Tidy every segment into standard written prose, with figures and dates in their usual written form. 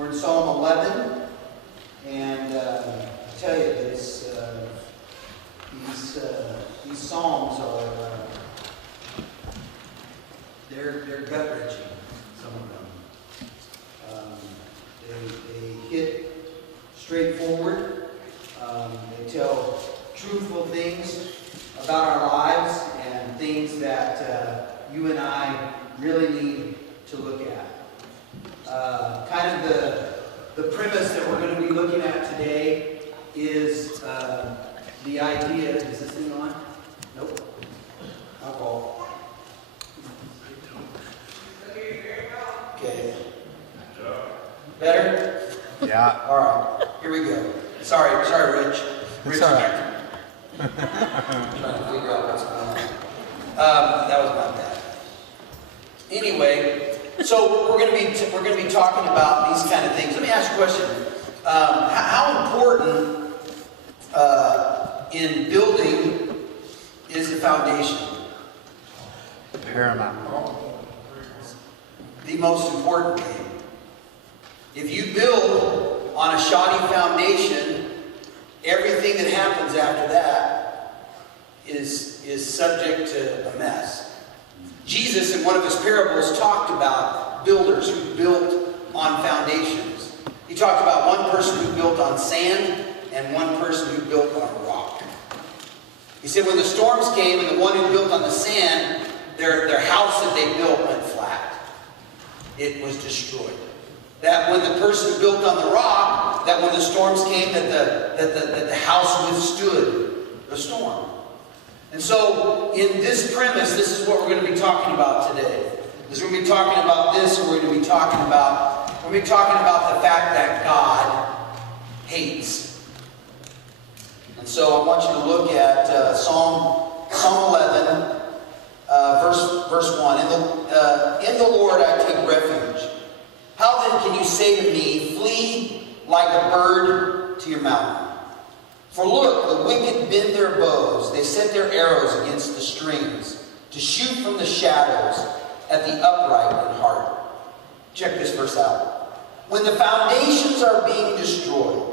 We're in Psalm 11, and I tell you, these psalms are they're gut-wrenching. Some of them. They hit straightforward. They tell truthful things about our lives and things that you and I really need to look at. Kind of the premise that we're going to be looking at today is the idea. Is this thing on? Nope. Alcohol. Okay. Better? Yeah. All right. Here we go. Sorry, Rich. It's all right. I'm trying to figure out what's going on. That was not bad. Anyway, so we're going to be talking about these kind of things. Let me ask you a question. How important in building is the foundation? Paramount. The most important thing. If you build on a shoddy foundation, everything that happens after that is subject to a mess. Jesus, in one of his parables, talked about builders who built on foundations. He talked about one person who built on sand and one person who built on a rock. He said when the storms came and the one who built on the sand, their house that they built went flat. It was destroyed. That when the person built on the rock, that when the storms came, that the house withstood the storm. And so, in this premise, this is what we're going to be talking about today. We're going to be talking about this, and we're going to be talking about the fact that God hates. And so, I want you to look at Psalm 11, verse 1. In the Lord I take refuge. How then can you say to me, flee like a bird to your mountain? For look, the wicked bend their bows. They set their arrows against the strings to shoot from the shadows at the upright in heart. Check this verse out. When the foundations are being destroyed,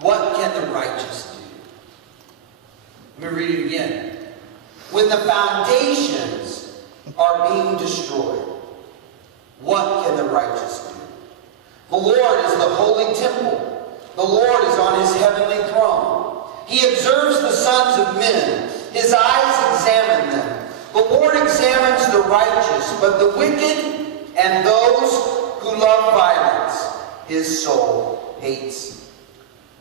what can the righteous do? Let me read it again. When the foundations are being destroyed, what can the righteous do? The Lord is the holy temple. The Lord is on his heavenly throne. He observes the sons of men. His eyes examine them. The Lord examines the righteous, but the wicked and those who love violence, his soul hates.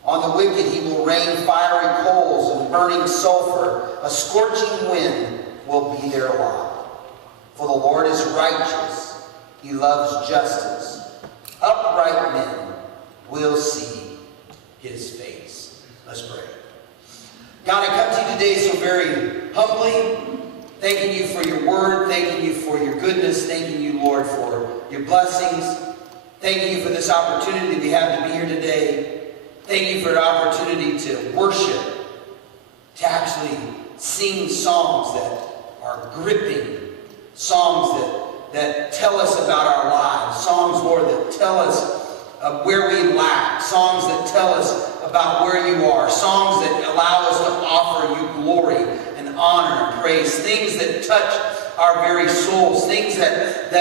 On the wicked he will rain fiery coals and burning sulfur. A scorching wind will be their lot. For the Lord is righteous. He loves justice. Upright men will see his face. Let's pray. God, I come to you today so very humbly, thanking you for your word, thanking you for your goodness, thanking you, Lord, for your blessings. Thanking you for this opportunity we have to be here today. Thank you for the opportunity to worship, to actually sing songs that are gripping, songs that tell us about our lives, songs, Lord, that tell us where we lack, songs that tell us about where you are, songs that allow us to offer you glory and honor and praise, things that touch our very souls, things that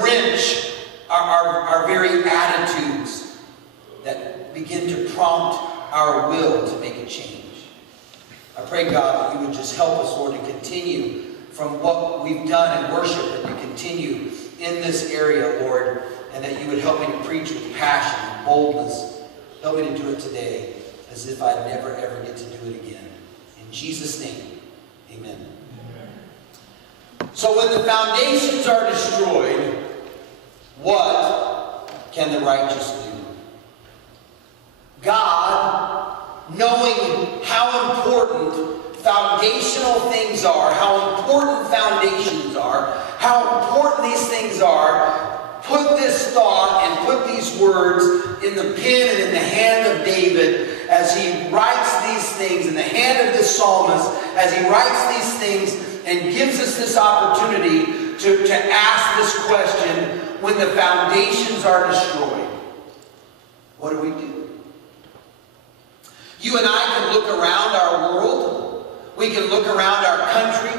wrench our very attitudes, that begin to prompt our will to make a change. I pray, God, that you would just help us, Lord, to continue from what we've done in worship and to continue in this area, Lord, and that you would help me to preach with passion and boldness. Help me to do it today as if I'd never, ever get to do it again. In Jesus' name, amen. So when the foundations are destroyed, what can the righteous do? God, knowing how important foundational things are, how important foundations are, how important these things are, put this thought and put these words in the pen and in the hand of David as he writes these things, in the hand of this psalmist, as he writes these things and gives us this opportunity to ask this question: when the foundations are destroyed, what do we do? You and I can look around our world. We can look around our country.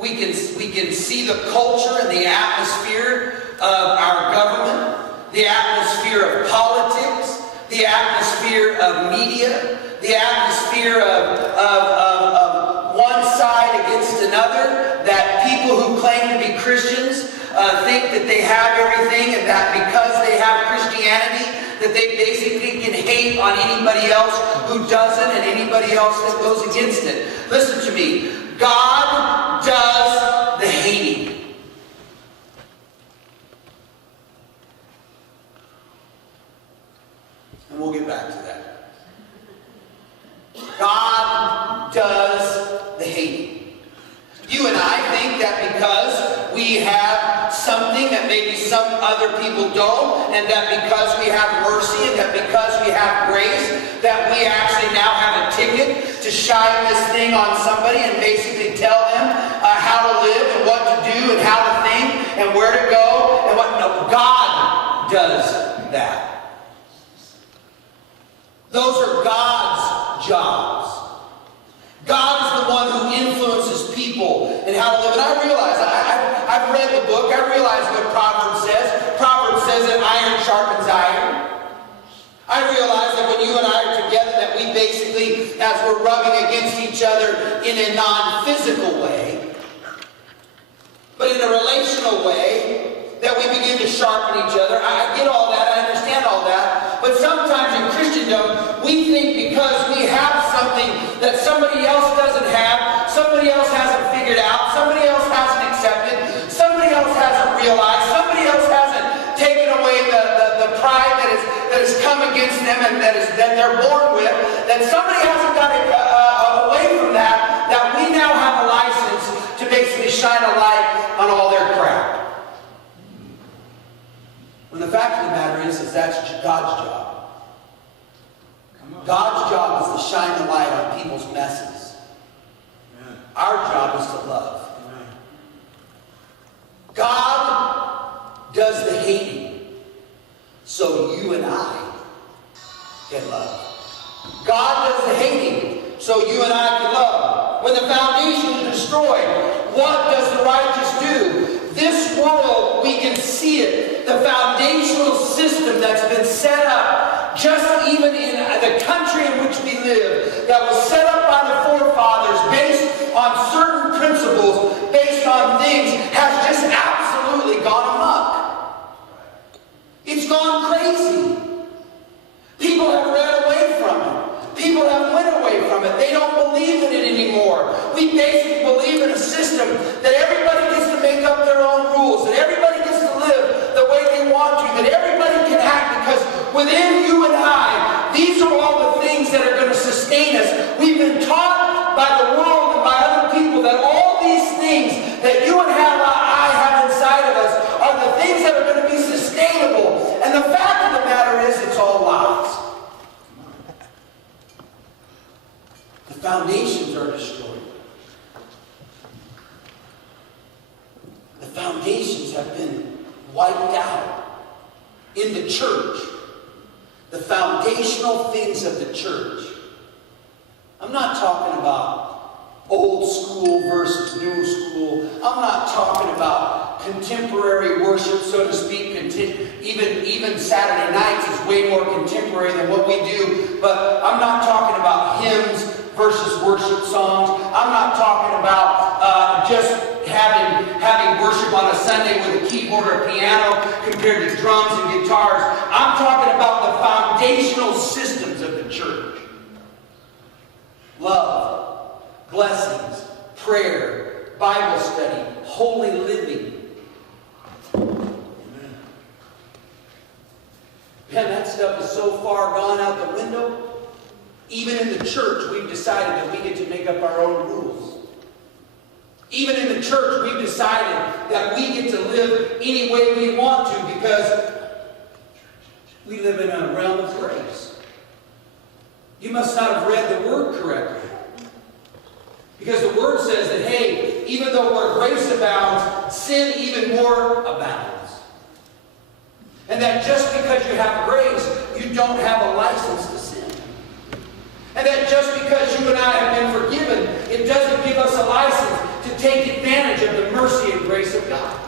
We can see the culture and the atmosphere of our government, the atmosphere of politics, the atmosphere of media, the atmosphere of one side against another, that people who claim to be Christians think that they have everything, and that because they have Christianity, that they basically can hate on anybody else who doesn't and anybody else that goes against it. Listen to me. God does the hating. And we'll get back to that. God does the hating. You and I think that because we have something that maybe some other people don't, and that because we have mercy, and that because we have grace, that we actually now have a ticket to shine this thing on somebody and basically tell them how to live and what to do and how to think and where to go and what. No, God does that. Those are God's jobs. God is the one who influences people and how to live. And I realize, I've read the book. I realize what Proverbs says. Proverbs says that iron sharpens iron. I realize that when you and I are together, that we basically, as we're rubbing against each other in a non-physical way, but in a relational way, that we begin to sharpen each other. I get all that. I understand all that. But sometimes in Christendom, we think because we have something that somebody else doesn't have, somebody else hasn't figured out, somebody else hasn't accepted, somebody else hasn't realized, somebody else hasn't taken away the pride that has come against them and that they're born with, that somebody hasn't got it away from that we now have a license to basically shine a light on all their crap. When the fact of the matter is that's God's job. God's job is to shine the light on people's messes. Amen. Our job is to love. Amen. God does the hating so you and I can love. God does the hating so you and I can love. When the foundation is destroyed, what does the righteous do? This world, we can see it. The foundational system that's been set up, just even in the country in which we live, that was set up by the forefathers based on certain principles, based on things, has just absolutely gone amok. It's gone crazy. People have ran away from it. People have went away from it. They don't believe in it anymore. We basically believe in a system that everybody gets to make up their own rules, that everybody gets to live the way they want to, that everybody can act, because within you and I, these are all the things that are going to sustain us. We've been taught by the world and by other people that all these things that you and I have inside of us are the things that are going to be sustainable. And the fact of the matter is, it's all lies. The foundations are destroyed. The foundations have been wiped out. In the church, the foundational things of the church. I'm not talking about old school versus new school. I'm not talking about contemporary worship, so to speak. Even Saturday nights is way more contemporary than what we do. But I'm not talking about hymns versus worship songs. I'm not talking about just having worship on a Sunday with a keyboard or a piano compared to drums and guitars. I'm talking about the foundational systems of the church. Love, blessings, prayer, Bible study, holy living. Amen. Man, that stuff is so far gone out the window. Even in the church, we've decided that we get to make up our own rules. Even in the church, we've decided that we get to live any way we want to because we live in a realm of grace. You must not have read the Word correctly. Because the Word says that, hey, even though where grace abounds, sin even more abounds. And that just because you have grace, you don't have a that just because you and I have been forgiven, it doesn't give us a license to take advantage of the mercy and grace of God.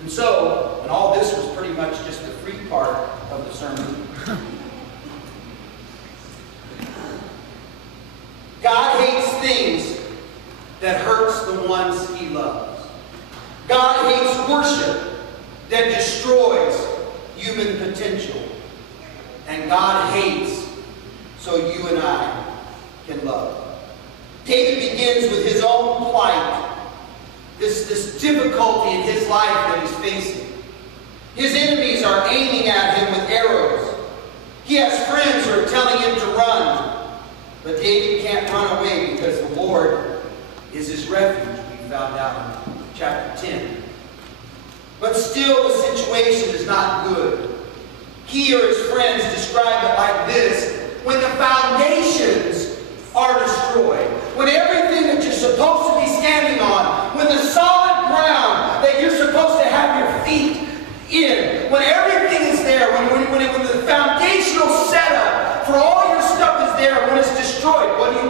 And so, and all this was pretty much just the free part of the sermon. God hates things that hurts the ones He loves. God hates worship that destroys human potential. And God hates so you and I can love. David begins with his own plight. This difficulty in his life that he's facing. His enemies are aiming at him with arrows. He has friends who are telling him to run. But David can't run away because the Lord is his refuge, we found out in chapter 10. But still the situation is not good. He or his friends describe it like this: when the foundations are destroyed, when everything that you're supposed to be standing on, when the solid ground that you're supposed to have your feet in, when everything is there, when the foundational setup for all your stuff is there, when it's destroyed, what do?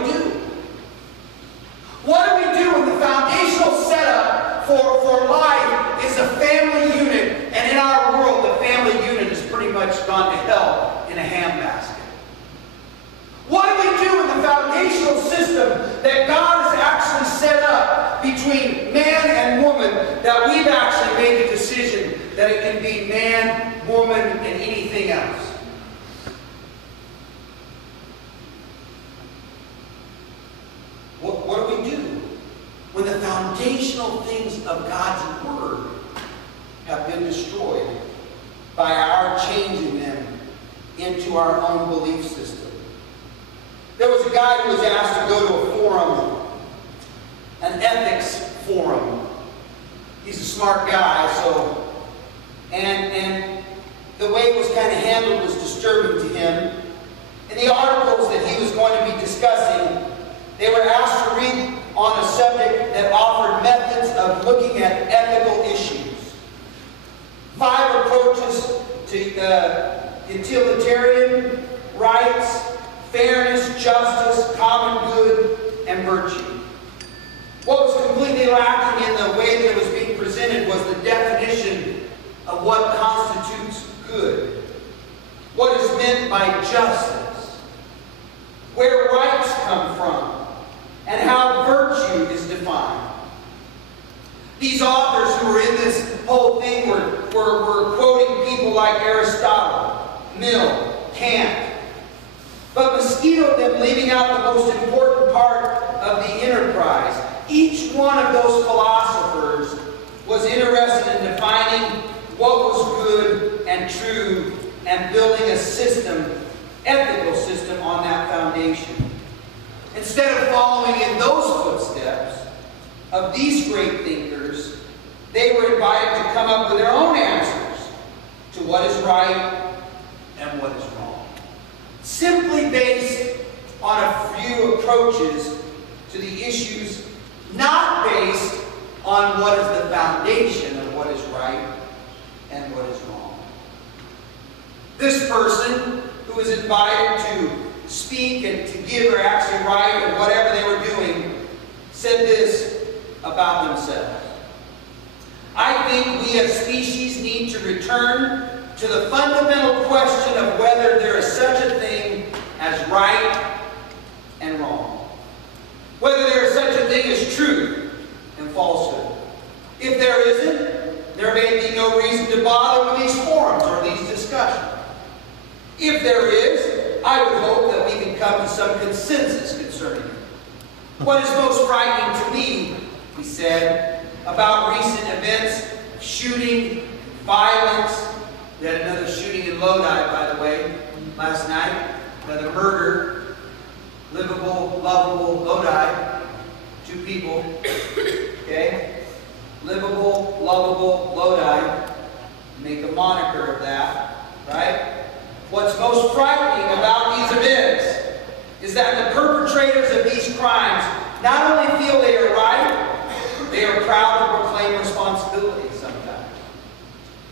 What do we do when the foundational setup for life is a family unit, and in our world the family unit has pretty much gone to hell in a handbasket? What do we do with the foundational system that God has actually set up between man and woman, that we've actually made the decision that it can be man, woman, and anything else? What do we do when the foundational things of God's Word have been destroyed by our changing them into our own belief system? There was a guy who was asked to go to a forum, an ethics forum. He's a smart guy, and the way it was kind of handled was disturbing to him. In the articles that he was going to be discussing, they were asked to read on a subject that offered methods of looking at ethical issues. 5 approaches to utilitarian rights, fairness, justice, common good, and virtue. What was completely lacking in the way that it was being presented was the definition of what constitutes good. What is meant by justice. Where rights come from. And how virtue is defined. These authors who were in this whole thing were quoting people like Aristotle, Mill, Kant, but mosquitoed them, leaving out the most important part of the enterprise. Each one of those philosophers was interested in defining what was good and true and building a system, ethical system, on that foundation. Instead of following in those footsteps of these great thinkers, they were invited to come up with their own answers to what is right and what is wrong, simply based on a few approaches to the issues, not based on what is the foundation of what is right and what is wrong. This person who was invited to speak and to give or actually write or whatever they were doing said this about themselves: I think we as species need to return to the fundamental question of whether there is such a thing as right and wrong. Whether there is such a thing as truth and falsehood. If there isn't, there may be no reason to bother with these forums or these discussions. If there is, I would hope that we can come to some consensus concerning it. What is most frightening to me, he said, about recent events, shooting, violence. We had another shooting in Lodi, by the way, last night. Another murder. Livable, lovable, Lodi. 2 people. Okay? Livable, lovable, Lodi. Make a moniker of that. Right? What's most frightening about these events is that the perpetrators of these crimes not only feel they are right, they are proud to proclaim responsibility sometimes.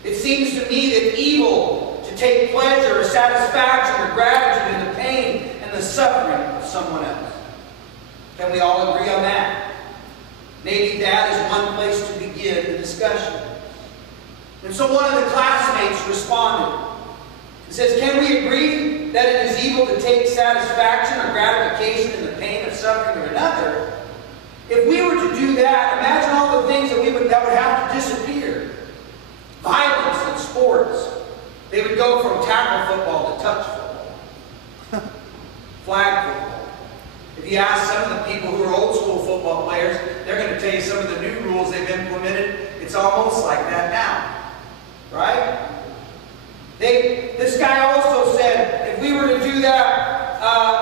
It seems to me that evil, to take pleasure or satisfaction or gratitude in the pain and the suffering of someone else. Can we all agree on that? Maybe that is one place to begin the discussion. And so one of the classmates responded. He says, can we agree that it is evil to take satisfaction or gratification in the pain of suffering of another? If we were to do that, imagine all the things that would have to disappear. Violence in sports. They would go from tackle football to touch football. Flag football. If you ask some of the people who are old school football players, they're going to tell you some of the new rules they've implemented. It's almost like that now. Right? This guy also said, if we were to do that,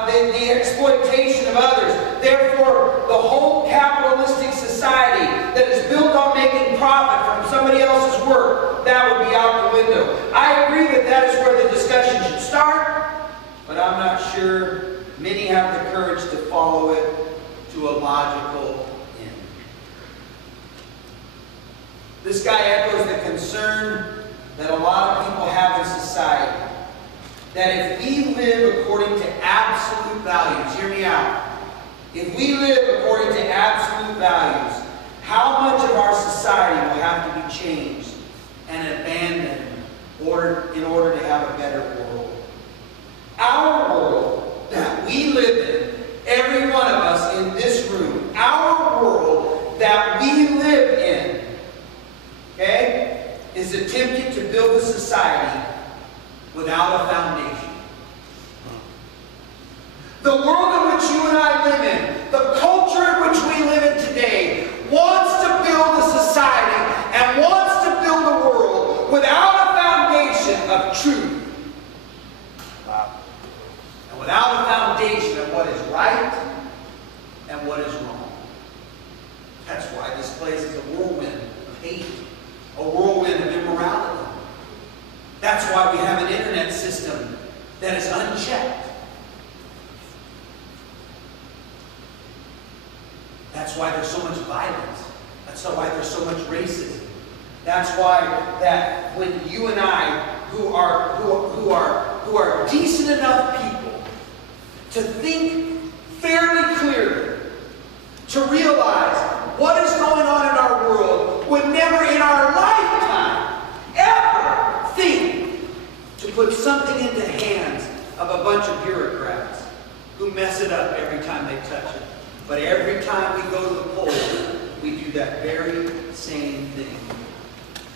the exploitation of others, therefore the whole capitalistic society that is built on making profit from somebody else's work, that would be out the window. I agree that that is where the discussion should start, but I'm not sure many have the courage to follow it to a logical end. This guy echoes the concern that a lot of people have in society, that if we live according to absolute values, hear me out, if we live according to absolute values, how much of our society will have to be changed and abandoned in order to have a better world? Our world that we live in, every one of us in this room, our world that we live in, okay, is attempting to build a society without a foundation. The world in which you and I live in, the culture in which we live in today, wants to build a society and wants to build a world without a foundation of truth. And without a foundation of what is right and what is wrong. That's why this place is a whirlwind of hate. A whirlwind of immorality. That's why we have an internet system that is unchecked. That's why there's so much violence. That's why there's so much racism. That's why that when you and I, who are decent enough people to think fairly clearly, to realize what is going on in our world, would never in our lifetime ever think to put something in the hands of a bunch of bureaucrats who mess it up every time they touch it. But every time we go to the polls, we do that very same thing.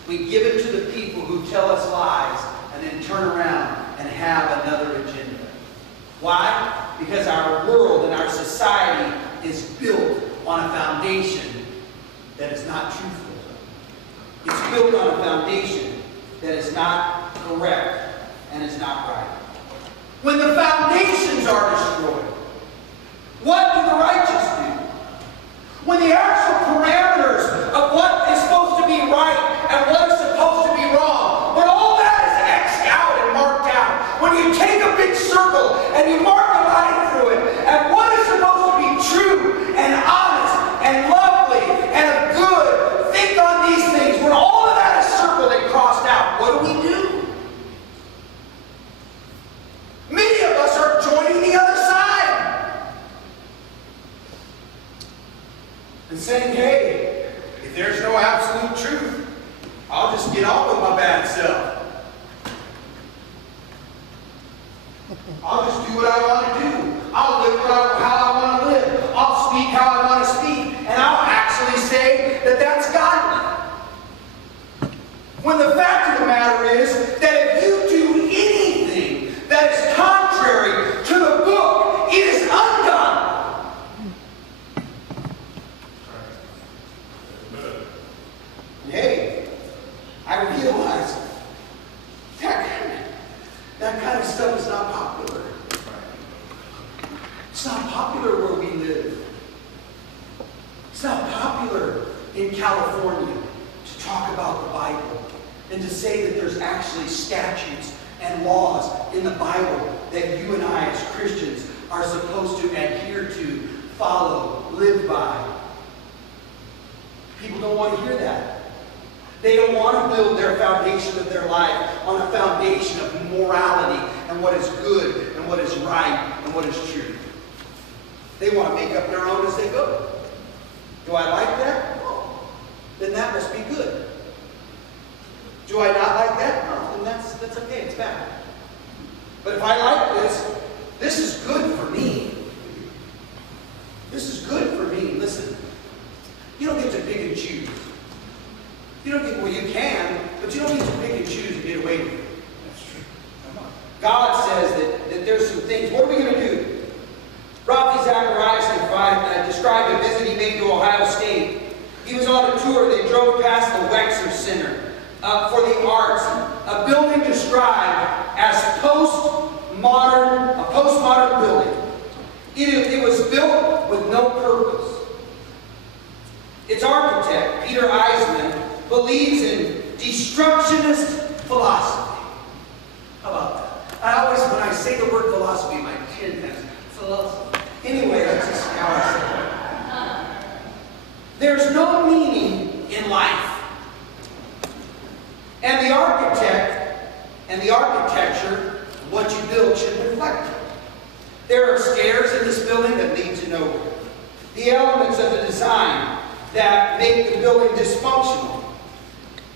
We give it to the people who tell us lies and then turn around and have another agenda. Why? Because our world and our society is built on a foundation that is not truthful. It's built on a foundation that is not correct and is not right. When the foundations are destroyed, what do the righteous do? When the actual parameters of what is supposed to be right and what is supposed to be wrong, when all that is X'd out and marked out, when you take a big circle and you mark a line through it, and what is supposed to be true and honest and lovely and good, think on these things. When all of that is circled and crossed out, what do? Many of us are joining the other side and saying, hey, if there's no absolute truth, I'll just get on with my bad self. I'll just do what I want to do. I'll live how I want to live. I'll speak how I want to speak. And I'll actually say that that's godly. When the fact of the matter is that if you do anything that is contrary to the book, it is ungodly. Hey, I realize that kind of stuff is not popular. It's not popular where we live. It's not popular in California to talk about the Bible and to say that there's actually statutes and laws in the Bible that you and I as Christians are supposed to adhere to, follow, live by. People don't want to hear that. They don't want to build their foundation of their life on a foundation of morality and what is good and what is right and what is true. They want to make up their own as they go. Do I like that? No. Then that must be good. Do I not like that? No. Then that's okay. It's bad. But if I like this is good for me. This is good for me. Listen, you don't get to pick and choose. You don't get, well, you can, but you don't get to pick and choose and get away with it. That's true. Come on. God says that there's some things. What are we going to do? Ravi Zacharias described a visit he made to Ohio State. He was on a tour. They drove past the Wexner Center for the Arts, a building described as a postmodern building. It was built with no purpose. Its architect, Peter Eisman, believes in destructionist philosophy. How about that? I always, when I say the word philosophy, my chin has philosophy. Anyway, that's just how I say it. There's no meaning in life. And the architect and the architecture, what you build, should reflect it. There are stairs in this building that lead to nowhere. The elements of the design that make the building dysfunctional.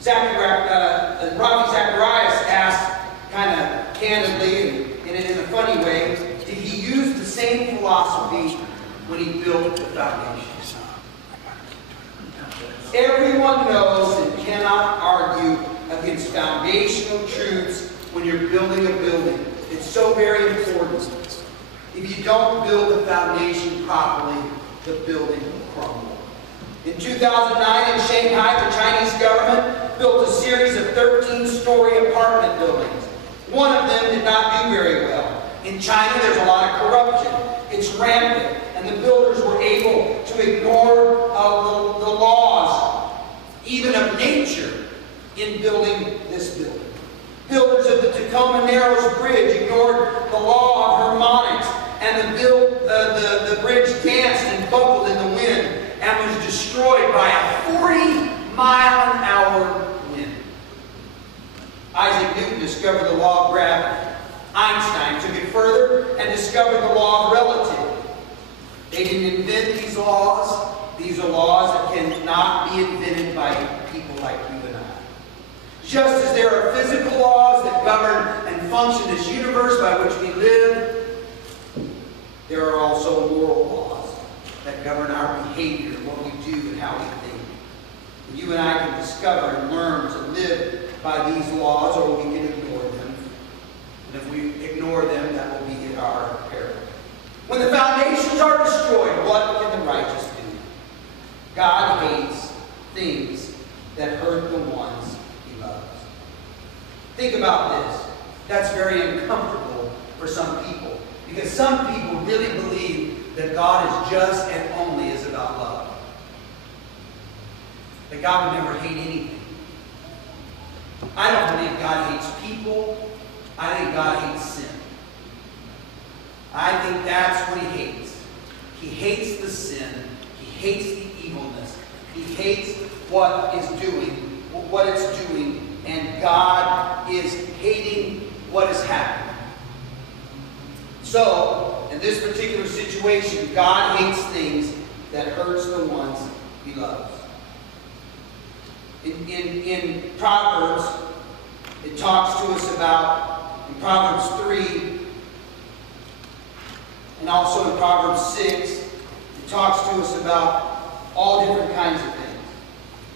Ravi Zacharias asked, kind of candidly and in a funny way, did he use the same philosophy when he built the foundation? Everyone knows and cannot argue against foundational truths when you're building a building. It's so very important. If you don't build the foundation properly, the building will crumble. In 2009 in Shanghai, the Chinese government built a series of 13-story apartment buildings. One of them did not do very well. In China, there's a lot of corruption. It's rampant, and the builders were able to ignore the laws, even of nature, in building this building. Builders of the Tacoma Narrows Bridge ignored the law of harmonics, and the bridge danced and buckled in the wind and was destroyed by a 40-mile-an-hour wind. Isaac Newton discovered the law of gravity. Einstein took it further and discovered the law of relativity. They didn't invent these laws. These are laws that cannot be invented by people like you and I. Just as there are physical laws that govern and function this universe by which we live, there are also moral laws that govern our behavior, what we do, and how we think. And you and I can discover and learn to live by these laws, or we can ignore them. And if we ignore them, that will be at our peril. When the foundations are destroyed, what can the righteous do? God hates things that hurt the ones he loves. Think about this. That's very uncomfortable for some people. Because some people really believe that God is just and only is about love. That God would never hate anything. I don't believe God hates people. I think God hates sin. I think that's what he hates. He hates the sin. He hates the evilness. He hates what it's doing. And God is hating what is happening. So, in this particular situation, God hates things that hurts the ones he loves. In Proverbs, it talks to us about, in Proverbs 3, and also in Proverbs 6, it talks to us about all different kinds of things.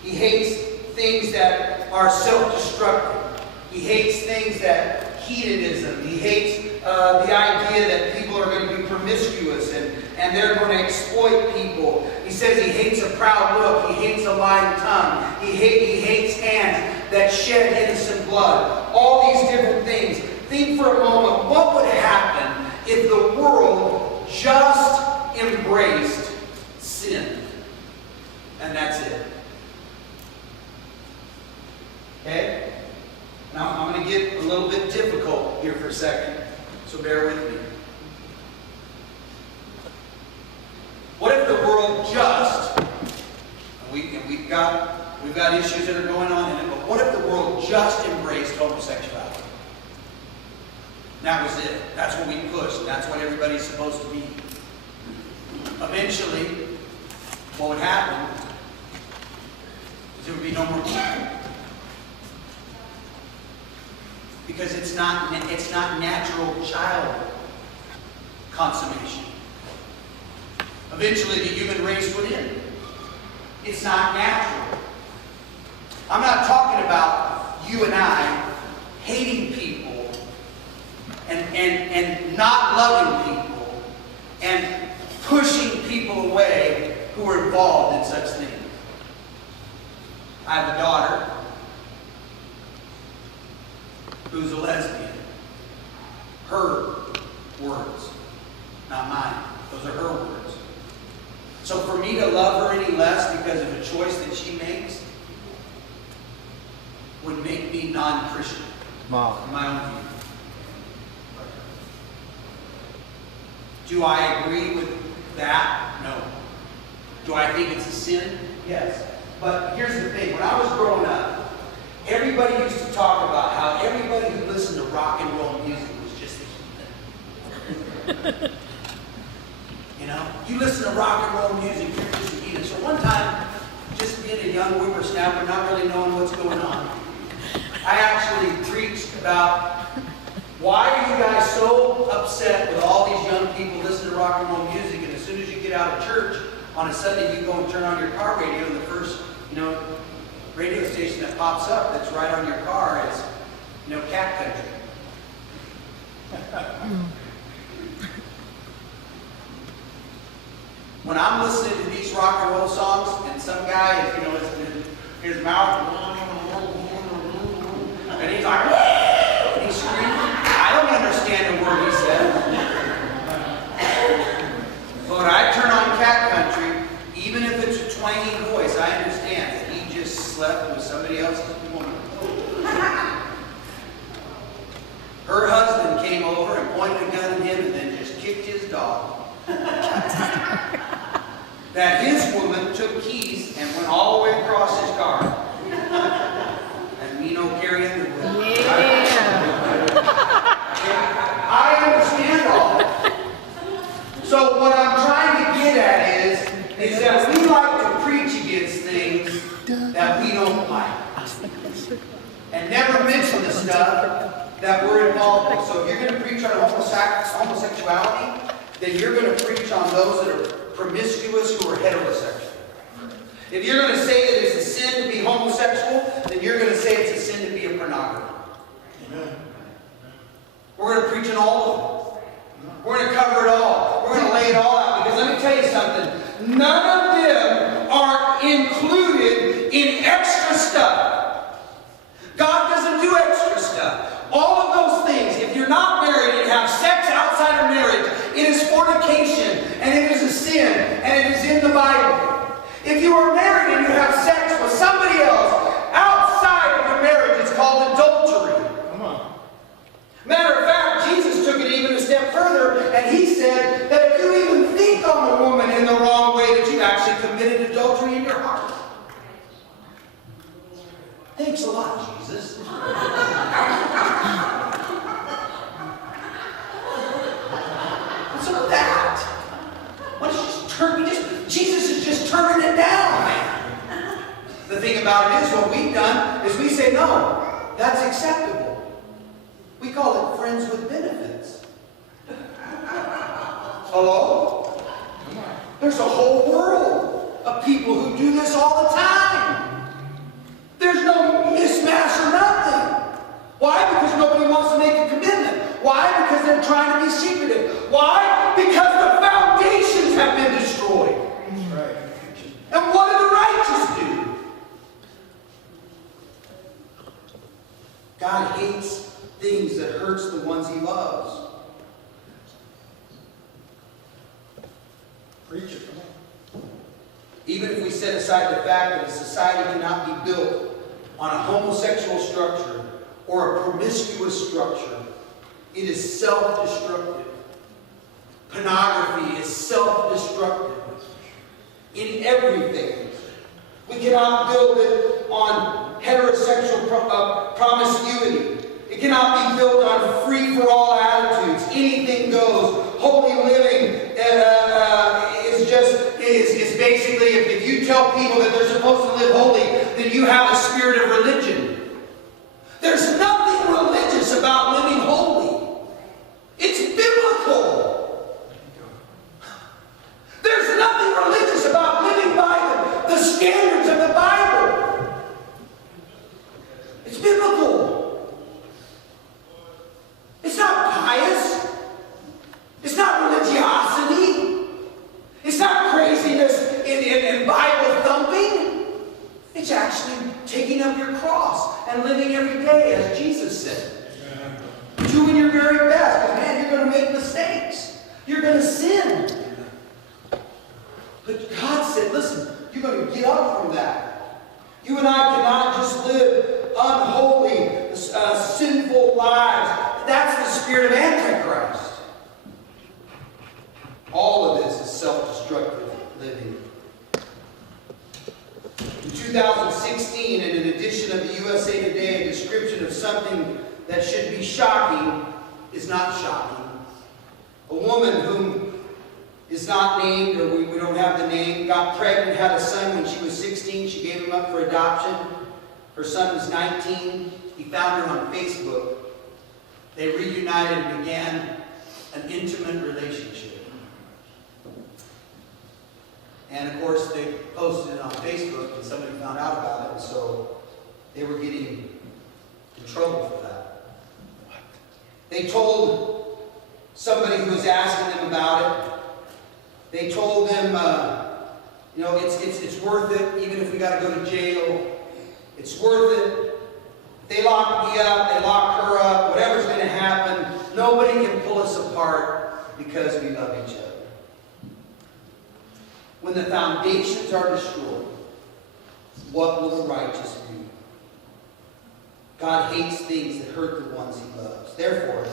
He hates things that are self-destructive. He hates things that hedonism. He hates the idea that people are going to be promiscuous and they're going to exploit people. He says he hates a proud look. He hates a lying tongue. He hates hands that shed innocent blood. All these different things. Think for a moment, what would happen if the world just embraced sin? And that's it. Okay? Now, I'm going to get a little bit difficult here for a second, so bear with me. What if the world just, and we've got issues that are going on in it, but what if the world just embraced homosexuality? That was it. That's what we pushed. That's what everybody's supposed to be. Eventually, what would happen is there would be no more people. Because it's not natural child consummation. Eventually, the human race would end. It's not natural. I'm not talking about you and I hating people and not loving people and pushing people away who are involved in such things. I have a daughter who's a lesbian. Her words, not mine. Those are her words. So for me to love her any less because of a choice that she makes would make me non-Christian. Wow. In my own view. Do I agree with that? No. Do I think it's a sin? Yes. But here's the thing. When I was growing up, everybody used to talk about how everybody who listened to rock and roll music was just a heathen. You know? You listen to rock and roll music, you're just a heathen. So one time, just being a young whippersnapper, not really knowing what's going on, I actually preached about why are you guys so upset with all these young people listening to rock and roll music, and as soon as you get out of church on a Sunday, you go and turn on your car radio, and the first, radio station that pops up that's right on your car is, Cat Country. When I'm listening to these rock and roll songs, and some guy is, his mouth, and he's like, and he's screaming. I don't understand a word he said. But when I turn on Cat Country, even if it's a twangy voice, I understand that he just slept with somebody else's woman. Her husband came over and pointed a gun at him and then just kicked his dog. That his woman took keys and went all the way across his car. And carrying the wood. Yeah. I understand all that. So what I'm trying to get at is that we like to preach against things that we don't like. And never mention the stuff that we're involved in. So if you're going to preach on homosexuality, then you're going to preach on those that are promiscuous who are heterosexual. If you're going to say that it's a sin to be homosexual, then you're going to say it's a sin to be a pornographer. We're going to preach on all of it. We're going to cover it all. We're going to lay it all out. Because let me tell you something. None of them are included in extra stuff. God doesn't do extra stuff. All of those things, if you're not married and have sex outside of marriage, it is fornication, and it is a sin, and it is in the Bible. If you are married and you have sex with somebody else outside of your marriage, it's called adultery. Come on. Matter of fact, Jesus took it even a step further, and he said that if you even think on a woman in the wrong way, that you've actually committed adultery in your heart. Thanks a lot, Jesus. What's up with that? Why don't you just turn? Jesus is just turning it down. The thing about it is, what we've done is we say, no, that's acceptable. We call it friends with benefits. Hello? There's a whole world of people who do this all the time. There's no mismatch or nothing. Why? Because nobody wants to make a commitment. Why? Because they're trying to be secretive. Why? Because the foundations have been destroyed. Right. And what do the righteous do? God hates things that hurts the ones he loves. Preach it. Come on. Even if we set aside the fact that a society cannot be built on a homosexual structure or a promiscuous structure, it is self-destructive. Pornography is self-destructive in everything. We cannot build it on heterosexual promiscuity. It cannot be built on free-for-all tell people that they're supposed to live holy, then you have a spirit of religion. There's nothing religious about living holy. It's biblical. There's nothing religious about living by the standards of the Bible. It's biblical. It's not pious. It's not religiosity. It's not craziness in Bible thumping. It's actually taking up your cross and living every day as Jesus said. Doing your very best. But man, you're going to make mistakes. You're going to sin. But God said, listen, you're going to get up from that. You and I cannot just live unholy, sinful lives. That's the spirit of Antichrist. All of this is self-destructive living. In 2016, in an edition of the USA Today, a description of something that should be shocking is not shocking. A woman whom is not named, or we don't have the name, got pregnant, had a son when she was 16. She gave him up for adoption. Her son was 19. He found her on Facebook. They reunited and began an intimate relationship. And of course, they posted it on Facebook, and somebody found out about it, and so they were getting in trouble for that. They told somebody who was asking them about it, they told them, it's worth it, even if we got to go to jail. It's worth it. They lock me up, they lock her up, whatever's going to happen, nobody can pull us apart because we love each other. When the foundations are destroyed, what will the righteous do? God hates things that hurt the ones He loves. Therefore,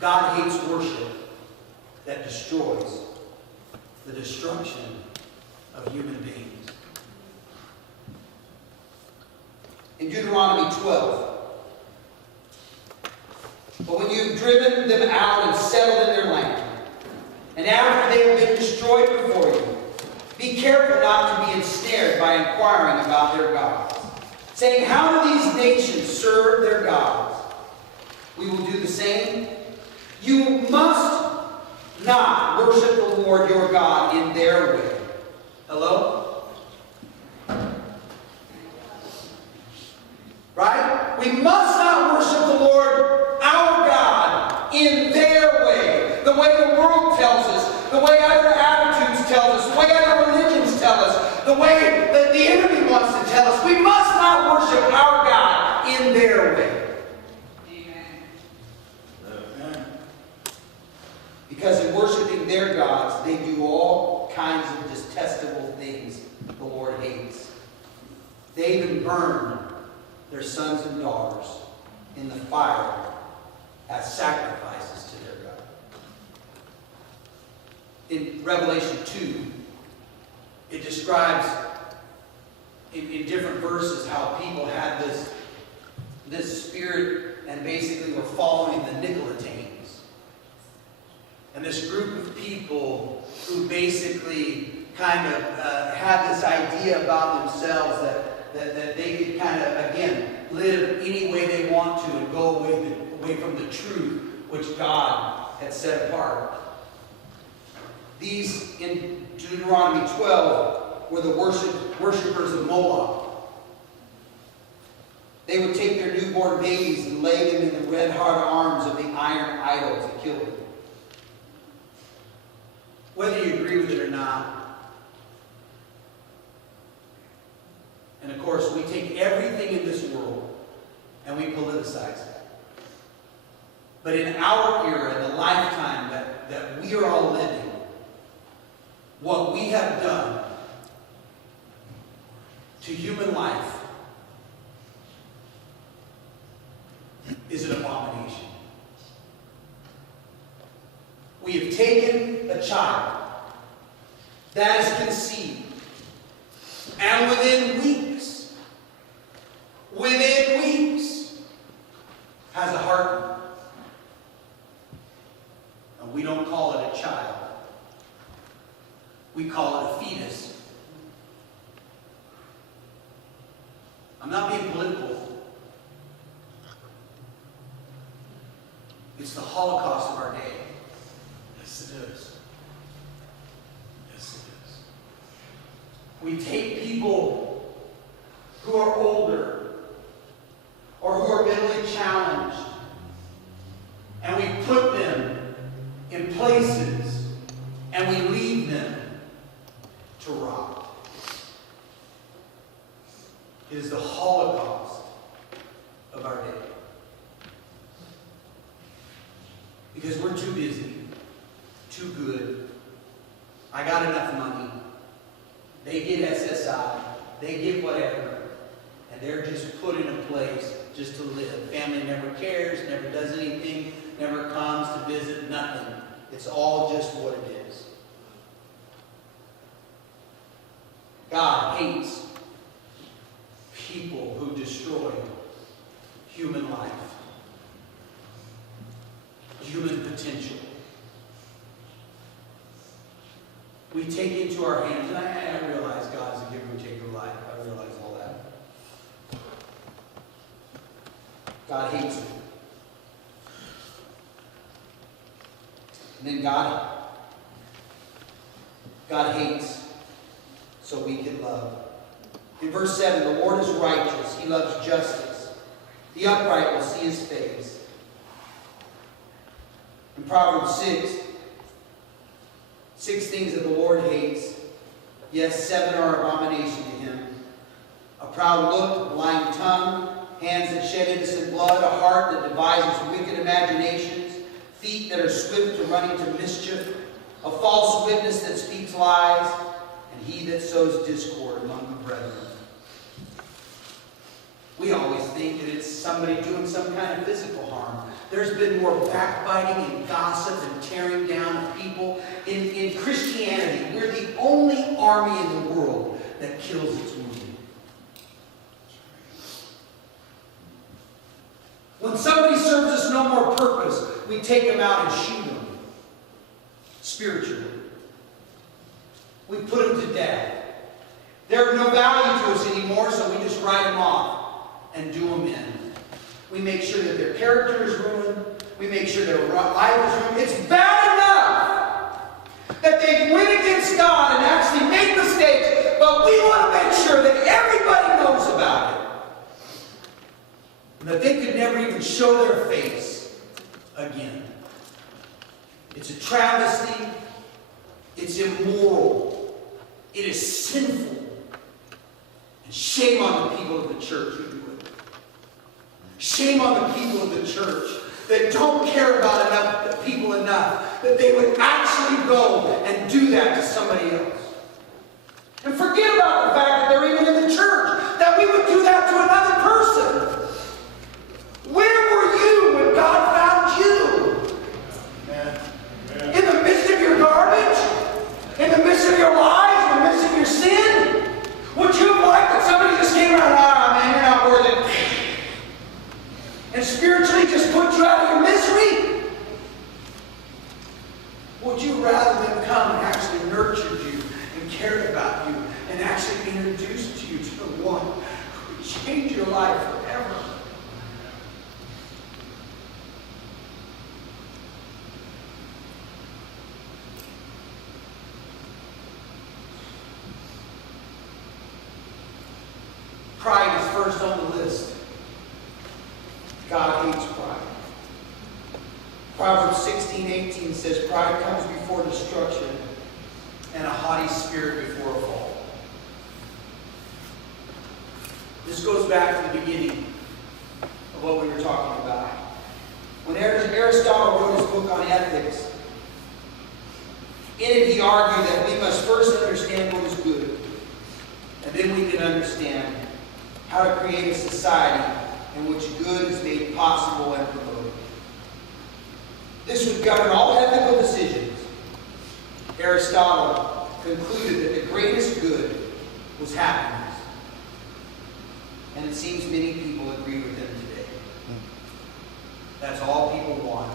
God hates worship that destroys the destruction of human beings. In Deuteronomy 12, but when you've driven them out and settled in their land, and after they have been destroyed before you, be careful not to be ensnared by inquiring about their gods, saying, how do these nations serve their gods? We will do the same. You must not worship the Lord your God in their way. Hello? Right? We must not worship the Lord our God in their way. The way the world tells us. The way other attitudes tell us. The way other religions tell us. The way that the enemy wants to tell us. We must not worship our God in their way. Because in worshiping their gods, they do all kinds of detestable things the Lord hates. They even burn their sons and daughters in the fire as sacrifices to their God. In Revelation 2, it describes in different verses how people had this spirit and basically were following the Nicolaitanes. And this group of people who basically kind of had this idea about themselves that they could kind of, again, live any way they want to and go away from the truth which God had set apart. These, in Deuteronomy 12, were the worshipers of Moloch. They would take their newborn babies and lay them in the red-hot arms of the iron idol to kill them. Whether you agree with it or not. And of course, we take everything in this world and we politicize it. But in our era, in the lifetime that we are all living, what we have done to human life is an abomination. We have taken a child that is conceived, and within weeks, has a heartbeat. And we don't call it a child. We call it a fetus. I'm not being political. It's the Holocaust of our day. Yes, it is. Yes, it is. We take people who are older or who are mentally challenged and we put them in places and we leave them to rot. It is the Holocaust of our day. Because we're too busy, too good. I got enough money. They get SSI. They get whatever. And they're just put in a place just to live. Family never cares, never does anything, never comes to visit, nothing. It's all just what it is. God hates people who destroy human life, human potential. We take into our hands, and I realize God is a giver and taker of life. I realize all that. God hates it. And then God hates so we can love. In verse 7, the Lord is righteous. He loves justice. The upright will see his face. In Proverbs 6 things that the Lord hates. Yes, 7 are abomination to him. A proud look, a lying tongue, hands that shed innocent blood, a heart that devises wicked imaginations, feet that are swift to run into mischief, a false witness that speaks lies, and he that sows discord among the brethren. We always think that it's somebody doing some kind of physical harm. There's been more backbiting and gossip and tearing down of people. In Christianity, we're the only army in the world that kills its wounded. When somebody serves us no more purpose, we take them out and shoot them. Spiritually. We put them to death. They're of no value to us anymore, so we just write them off and do them in. We make sure that their character is ruined. We make sure their life is ruined. It's bad enough that they went against God and actually made mistakes, but we want to make sure that everybody knows about it. And that they could never even show their face again. It's a travesty. It's immoral. It is sinful. And shame on the people of the church who do it. Shame on the people of the church that don't care about enough people enough that they would actually go and do that to somebody else. And forget about the fact that they're even in the church, that we would do that to another person. Where were you when God found you? Amen. In the midst of your garbage? In the midst of your lies? In the midst of your sin? Would you have liked that somebody just came around, man, you're not worth it, and spiritually just put you out of your misery? Would you rather them come and actually nurtured you and cared about you and actually introduced you to the one who would change your life forever? Pride is first on the list. God hates pride. Proverbs 16:18 says, pride comes before destruction and a haughty spirit before a fall. This goes back to the beginning of what we were talking about. When Aristotle wrote his book on ethics, in it he argued that we must first understand what is good, and then we can understand how to create a society in which good is made possible and promoted. This would govern all ethical decisions. Aristotle concluded that the greatest good was happiness. And it seems many people agree with him today. That's all people want,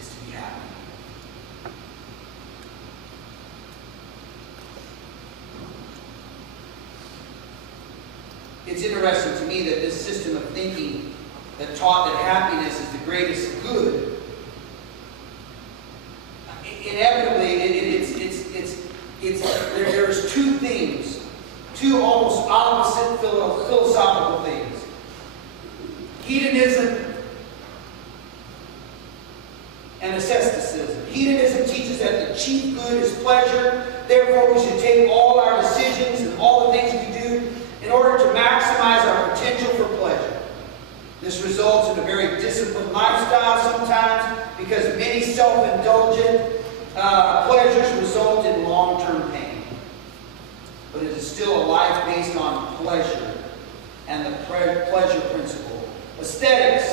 is to be happy. It's interesting to me that this system of thinking that taught that happiness is the greatest good, inevitably, there's two things, two almost opposite philosophical things. Hedonism and asceticism. Hedonism teaches that the chief good is pleasure. Therefore, we should take all our decisions and all the things we do in order to maximize our potential for pleasure. This results in a very disciplined lifestyle sometimes because many self-indulgent pleasures result in long-term pain. But it is still a life based on pleasure and the pleasure principle. Aesthetics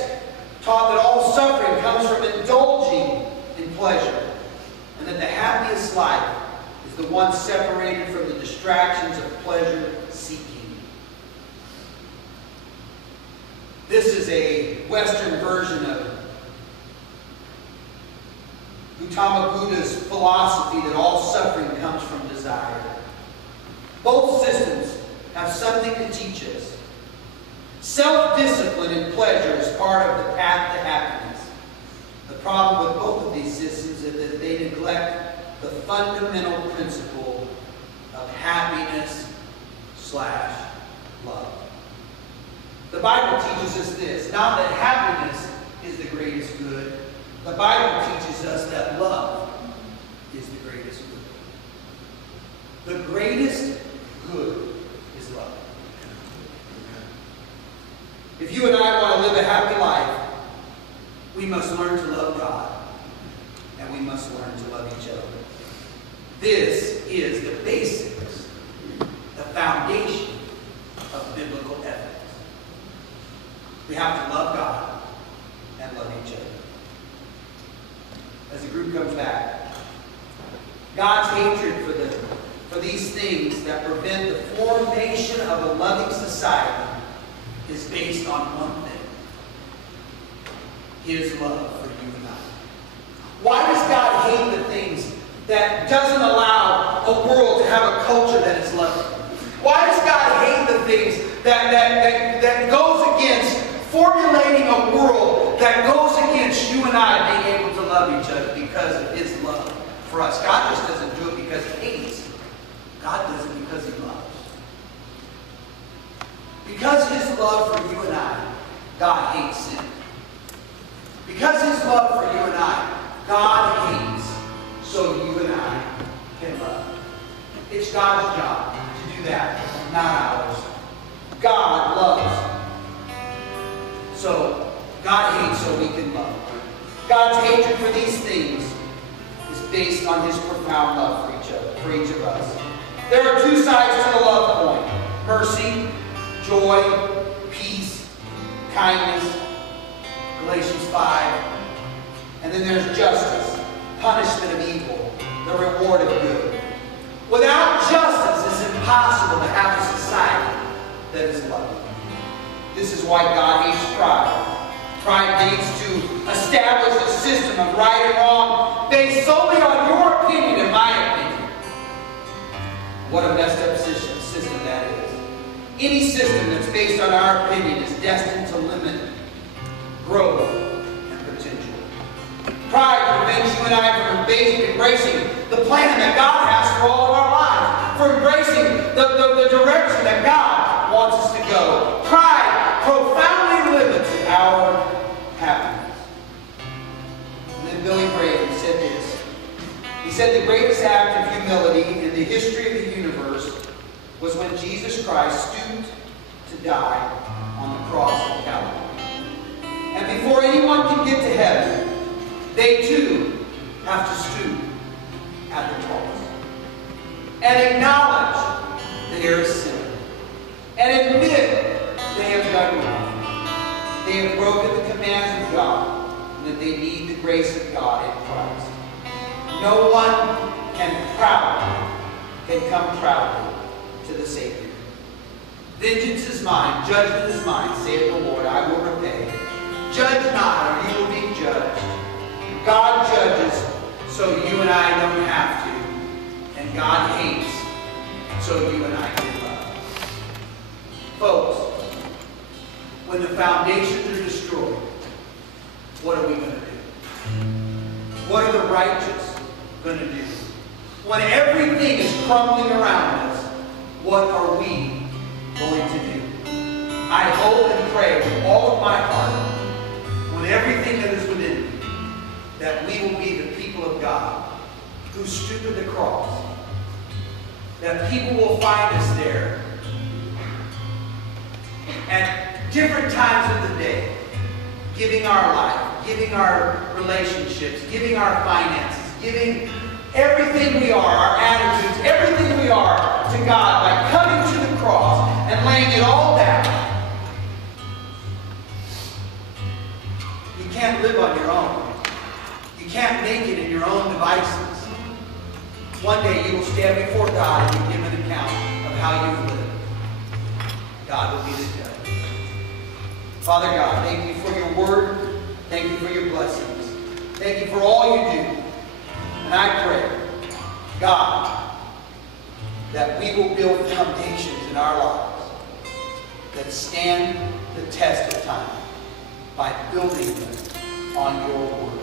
taught that all suffering comes from indulging in pleasure, and that the happiest life is the one separated from the distractions of pleasure seeking. This is a Western version of Gautama Buddha's philosophy that all suffering comes from desire. Both systems have something to teach us. Self-discipline and pleasure is part of the path to happiness. The problem with both of these systems is that they neglect the fundamental principle of happiness/love. The Bible teaches us this, not that happiness is the greatest good. The Bible teaches us that love is the greatest good. The greatest good is love. If you and I want to live a happy life, we must learn to love God, and we must learn to love each other. This is the basics, the foundation of biblical ethics. We have to love God and love each other. As the group comes back, God's hatred for these things that prevent the formation of a loving society is based on one thing: His love for you and I. Why does God hate the things that doesn't allow a world to have a culture that is loving? Why does God hate the things that goes against formulating a world that goes against you and I being able to love each other because of His love for us? God just doesn't do it because He hates. God does it because He loves. Because His love for you and I, God hates sin. Because His love for you and I, God hates, so you and I can love. It's God's job to do that, not ours. God loves. So, God hates so we can love. God's hatred for these things is based on His profound love for each of us. There are two sides to the love coin: mercy, joy, peace, kindness, Galatians 5. And then there's justice, punishment of evil, the reward of good. Without justice, it's impossible to have a society that is loving. This is why God hates pride. Pride needs to establish a system of right and wrong based solely on your opinion and my opinion. What a messed up system that is. Any system that's based on our opinion is destined to limit growth and potential. Pride prevents you and I from embracing the plan that God has for all of our lives, for embracing the direction that God wants us to go. Pride profoundly limits our happiness. And then Billy Graham said this. He said the greatest act of humility in the history of the universe was when Jesus Christ stooped to die on the cross of Calvary. And before anyone can get to heaven, they too have to stoop at the cross and acknowledge that they are a sinner and admit they have done wrong. They have broken the commands of God and that they need the grace of God in Christ. No one can come proudly to the Savior. Vengeance is mine, judgment is mine, saith the Lord, I will repay. Judge not, or you will be judged. God judges, so you and I don't have to. And God hates, so you and I can love. Folks, when the foundations are destroyed, what are we going to do? What are the righteous going to do? When everything is crumbling around us, what are we going to do? I hope and pray with all of my heart, with everything that is within me, that we will be the people of God who stood at the cross. That people will find us there at different times of the day, giving our life, giving our relationships, giving our finances, giving everything we are, our attitudes, everything we are to God by coming to the cross and laying it all down. You can't live on your own. You can't make it in your own devices. One day you will stand before God and give an account of how you've lived. God will be the judge. Father God, thank you for your word. Thank you for your blessings. Thank you for all you do. And I pray, God, that we will build foundations in our lives that stand the test of time by building them on your word.